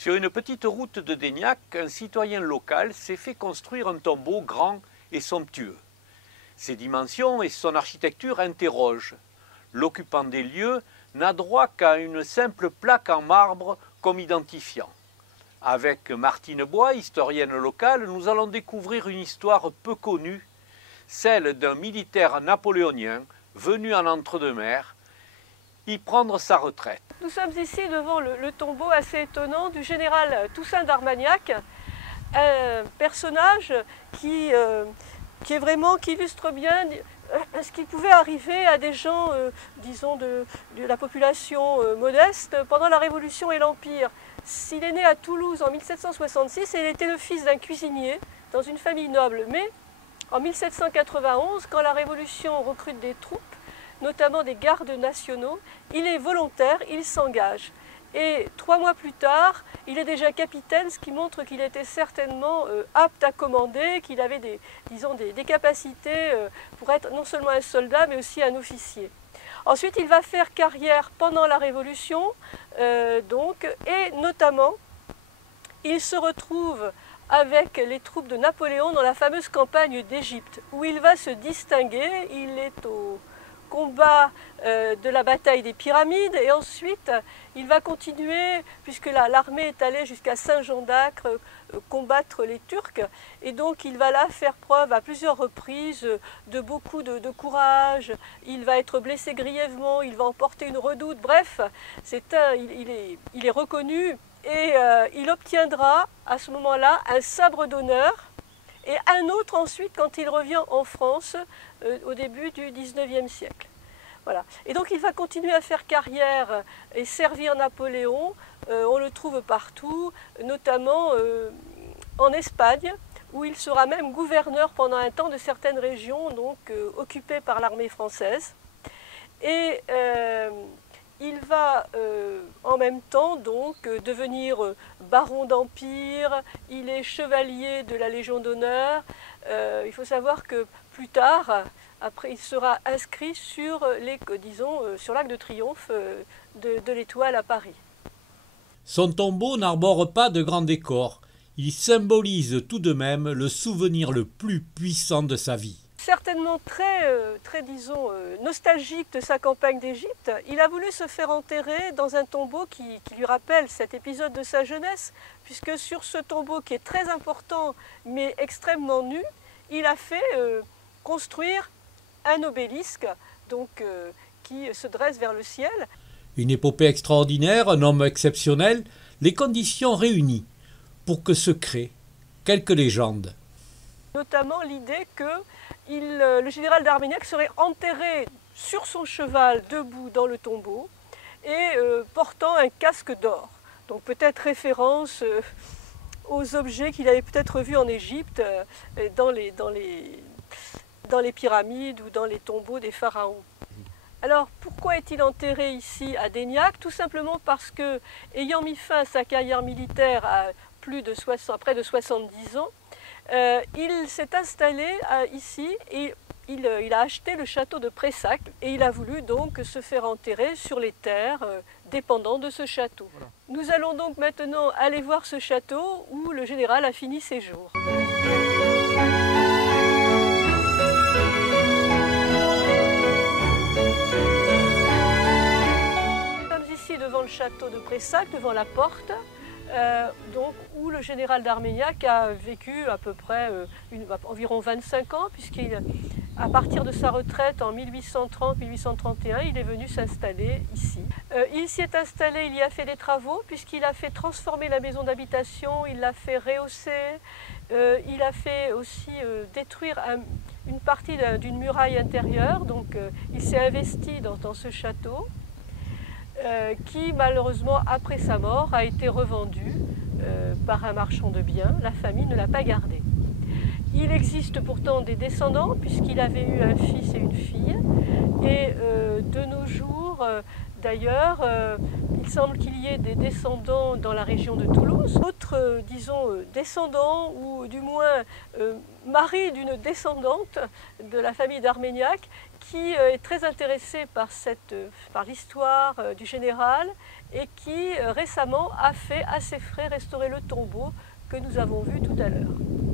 Sur une petite route de Daignac, un citoyen local s'est fait construire un tombeau grand et somptueux. Ses dimensions et son architecture interrogent. L'occupant des lieux n'a droit qu'à une simple plaque en marbre comme identifiant. Avec Martine Bois, historienne locale, nous allons découvrir une histoire peu connue, celle d'un militaire napoléonien venu en entre-deux-mers y prendre sa retraite. Nous sommes ici devant le tombeau assez étonnant du général Toussaint d'Armagnac, un personnage qui illustre bien ce qui pouvait arriver à des gens, disons, de la population modeste pendant la Révolution et l'Empire. Il est né à Toulouse en 1766 et il était le fils d'un cuisinier dans une famille noble. Mais en 1791, quand la Révolution recrute des troupes, notamment des gardes nationaux, il est volontaire, il s'engage. Et 3 mois plus tard, il est déjà capitaine, ce qui montre qu'il était certainement apte à commander, qu'il avait des capacités pour être non seulement un soldat, mais aussi un officier. Ensuite, il va faire carrière pendant la Révolution, et notamment, il se retrouve avec les troupes de Napoléon dans la fameuse campagne d'Égypte, où il va se distinguer. Il est au combat de la bataille des Pyramides et ensuite il va continuer, puisque l'armée est allée jusqu'à Saint-Jean d'Acre combattre les Turcs, et donc il va là faire preuve à plusieurs reprises de beaucoup de courage. Il va être blessé grièvement, il va emporter une redoute, bref, il est reconnu et il obtiendra à ce moment-là un sabre d'honneur et un autre ensuite quand il revient en France au début du XIXe siècle. Voilà. Et donc il va continuer à faire carrière et servir Napoléon. On le trouve partout, notamment en Espagne, où il sera même gouverneur pendant un temps de certaines régions donc occupées par l'armée française. Et il va en même temps donc devenir baron d'Empire, il est chevalier de la Légion d'honneur. Il faut savoir que plus tard, après, il sera inscrit sur l'Arc de Triomphe de l'Étoile à Paris. Son tombeau n'arbore pas de grand décor. Il symbolise tout de même le souvenir le plus puissant de sa vie. Certainement très nostalgique de sa campagne d'Égypte, il a voulu se faire enterrer dans un tombeau qui lui rappelle cet épisode de sa jeunesse, puisque sur ce tombeau qui est très important mais extrêmement nu, il a fait construire un obélisque qui se dresse vers le ciel. Une épopée extraordinaire, un homme exceptionnel, les conditions réunies pour que se crée quelques légendes. Notamment l'idée que le général d'Armagnac serait enterré sur son cheval debout dans le tombeau et portant un casque d'or. Donc peut-être référence aux objets qu'il avait peut-être vus en Égypte dans les pyramides ou dans les tombeaux des pharaons. Alors pourquoi est-il enterré ici à Daignac? Tout simplement parce que, ayant mis fin à sa carrière militaire à près de 70 ans, il s'est installé ici et il a acheté le château de Prayssac et il a voulu donc se faire enterrer sur les terres dépendant de ce château. Voilà. Nous allons donc maintenant aller voir ce château où le général a fini ses jours. Nous sommes ici devant le château de Prayssac, devant la porte. Où le général d'Armagnac a vécu à peu près environ 25 ans, puisqu'à partir de sa retraite en 1830-1831, il est venu s'installer ici. Il s'y est installé, il y a fait des travaux, puisqu'il a fait transformer la maison d'habitation, il l'a fait rehausser, il a fait aussi détruire une partie d'une muraille intérieure, donc il s'est investi dans ce château. Qui malheureusement après sa mort a été revendu par un marchand de biens. La famille ne l'a pas gardé. Il existe pourtant des descendants puisqu'il avait eu un fils et une fille et de nos jours d'ailleurs il semble qu'il y ait des descendants dans la région de Toulouse, d'autres, disons, descendants ou du moins mari d'une descendante de la famille d'Armagnac qui est très intéressée par l'histoire du général et qui récemment a fait à ses frais restaurer le tombeau que nous avons vu tout à l'heure.